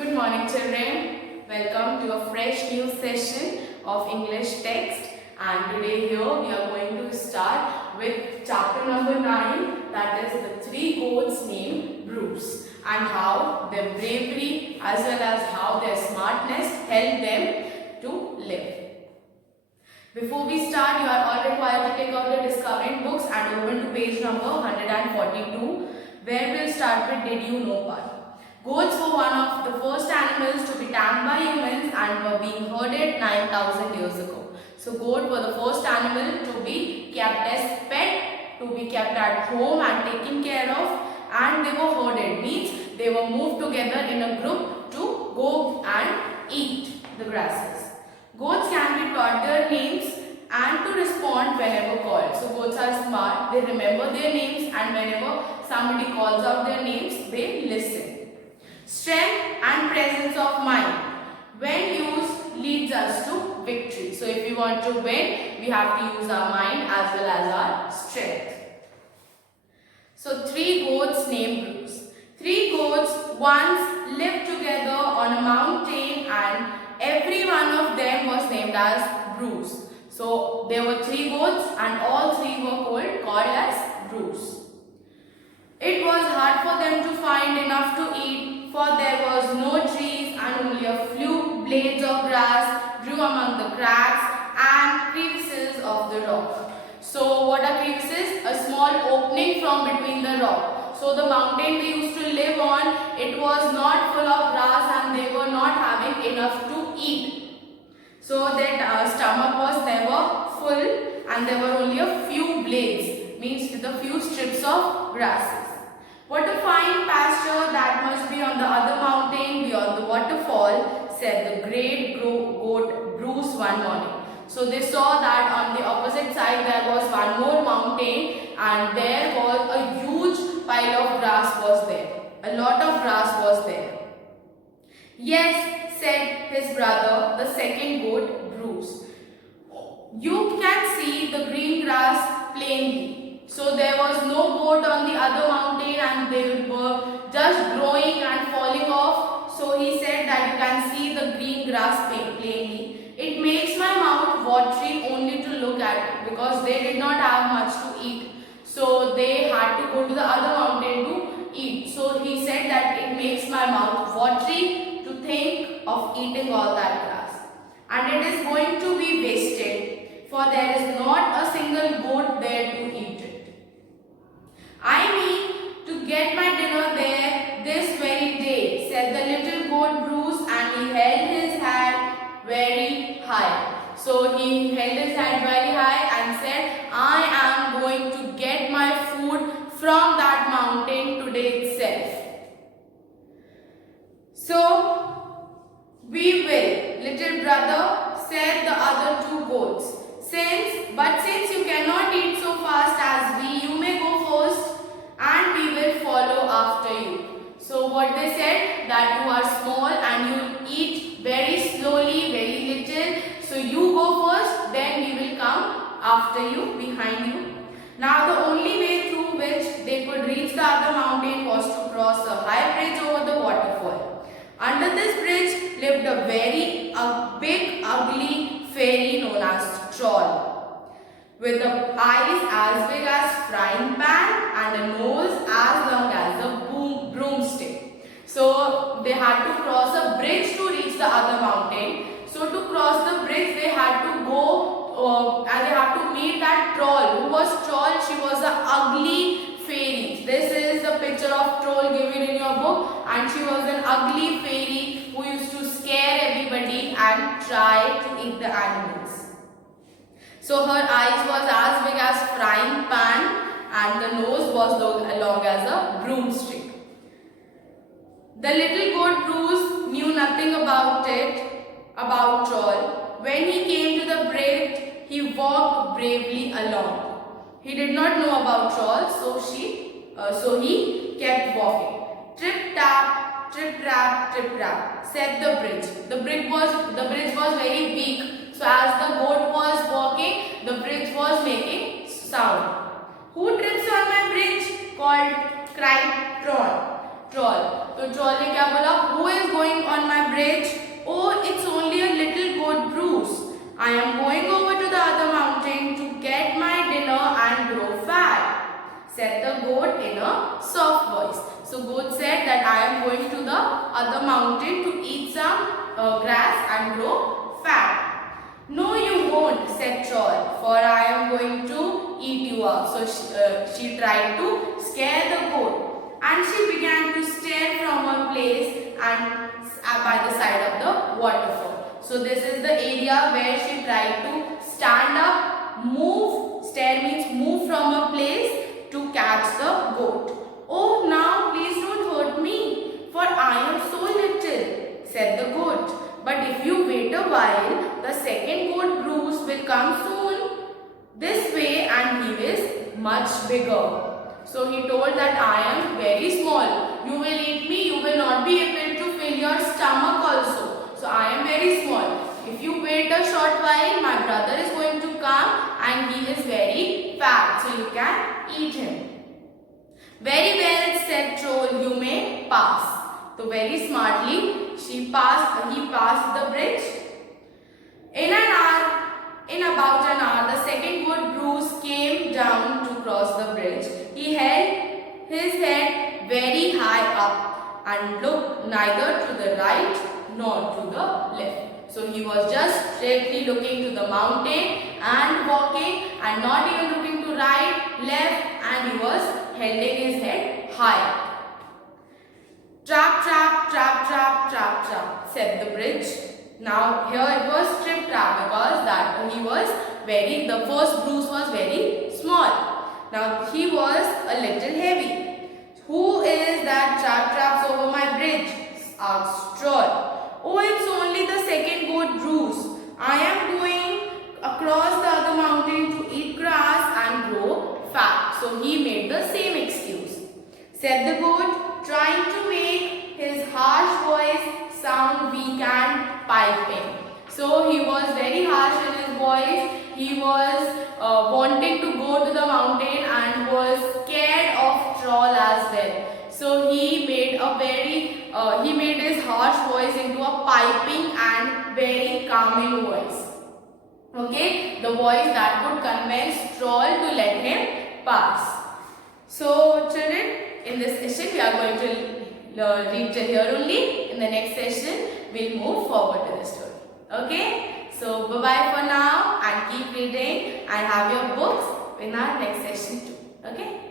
Good morning children. Welcome to a fresh new session of English text, and today here we are going to start with chapter number 9, that is the three goats named Bruce, and how their bravery as well as how their smartness helped them to live. Before we start, you are all required to take out the discovering books and open to page number 142, where we'll start with Did You Know part. Goats were one of the first animals to be tamed by humans and were being herded 9,000 years ago. So goats were the first animal to be kept as pet, to be kept at home and taken care of, and they were herded, means they were moved together in a group to go and eat the grasses. Goats can be taught their names and to respond whenever called. So goats are smart, they remember their names, and whenever somebody calls out their names, they listen. Strength and presence of mind, when used, leads us to victory. So if we want to win, we have to use our mind as well as our strength. So three goats named Bruce. Three goats once lived together on a mountain, and every one of them was named as Bruce. So there were three goats and all three were called as Bruce. It was hard for them to find enough to eat, for there was no trees and only a few blades of grass grew among the cracks and crevices of the rock. So what are crevices? A small opening from between the rock. So the mountain they used to live on, it was not full of grass and they were not having enough to eat. So their stomach was never full and there were only a few blades, means with a few strips of grasses. What a fine pasture that must be on the other mountain beyond the waterfall, said the great goat Bruce one morning. So they saw that on the opposite side there was one more mountain and there was a huge pile of grass was there. A lot of grass was there. Yes, said his brother, the second goat Bruce. You can see the green grass plainly. So there was no goat on the other mountain and they were just growing and falling off. So he said that you can see the green grass plainly. It makes my mouth watery only to look at it, because they did not have much to eat. So they had to go to the other mountain to eat. So he said that it makes my mouth watery to think of eating all that grass. And it is going to be wasted, for there is not a single goat there to eat it. I mean to get my dinner there this very day, said the little goat Bruce, and he held his head very high. So he held his head very high and said, I am going to get my food from that mountain today itself. So we will, little brother, said the other two goats. Since you cannot eat so fast as we, you may go first and we will follow after you. So what they said, that you are small and you eat very slowly, very little. So you go first, then we will come after you, behind you. Now the only way through which they could reach the other mountain was to cross a high bridge over the waterfall. Under this bridge lived a very big, ugly fairy known as Troll, with the eyes as big as frying pan and a nose as long as a broomstick. So they had to cross a bridge to reach the other mountain. So to cross the bridge they had to go and they had to meet that Troll. Who was Troll? She was an ugly fairy. This is the picture of Troll given in your book, and she was an ugly fairy who used to scare everybody and try to eat the animals. So her eyes was as big as frying pan and the nose was long as a broomstick. The little goat Bruce knew nothing about Troll. When he came to the bridge, he walked bravely along. He did not know about Troll, so he kept walking. Trip tap, trip trap, said the bridge. The bridge was very weak. So as the goat was walking, the bridge was making sound. Who trips on my bridge? Cried Troll. तो troll ने क्या बोला, who is going on I am going over to the other mountain to get my dinner and grow fat, said the goat in a soft voice. So goat said that I am going to the other mountain to eat some grass and grow fat. No, you won't, said Troll, for I am going to eat you up. So she tried to scare the goat, and she began to stare from her place and by the side of the waterfall. So this is the area where she tried to stand up, move. Stare means move from her place to catch the goat. Oh, now please don't hurt me, for I am so little, said the goat. But if you wait a while, the second goat Bruce will come soon this way and he is much bigger. So he told that I am very small. You will eat me, you will not be able to fill your stomach also. So I am very small. If you wait a short while, my brother is going to come and he is very fat. So you can eat him. Very well, said Troll, you may pass. So very smartly, he passed the bridge. In about an hour, the second goat Bruce came down to cross the bridge. He held his head very high up and looked neither to the right nor to the left. So he was just straightly looking to the mountain and walking and not even looking to right, left, and he was holding his head high. Trap, trap, trap, trap, trap, trap, said the bridge. Now here it was trip trap because the first Bruce was very small. Now he was a little heavy. Who is that traps over my bridge? Asked Troll. Oh, it's only the second goat Bruce. I am going across the other mountain to eat grass and grow fat. So he made the same excuse, said the goat, trying to make his harsh voice sound weak and piping. So he was very harsh in his voice. He was wanting to go to the mountain and was scared of Troll as well. So he made his harsh voice into a piping and very calming voice. Okay, the voice that would convince Troll to let him pass. So children, in this session we are going to read till here only. In the next session we'll move forward to the story. Okay, so bye bye for now and keep reading and have your books in our next session too. Okay.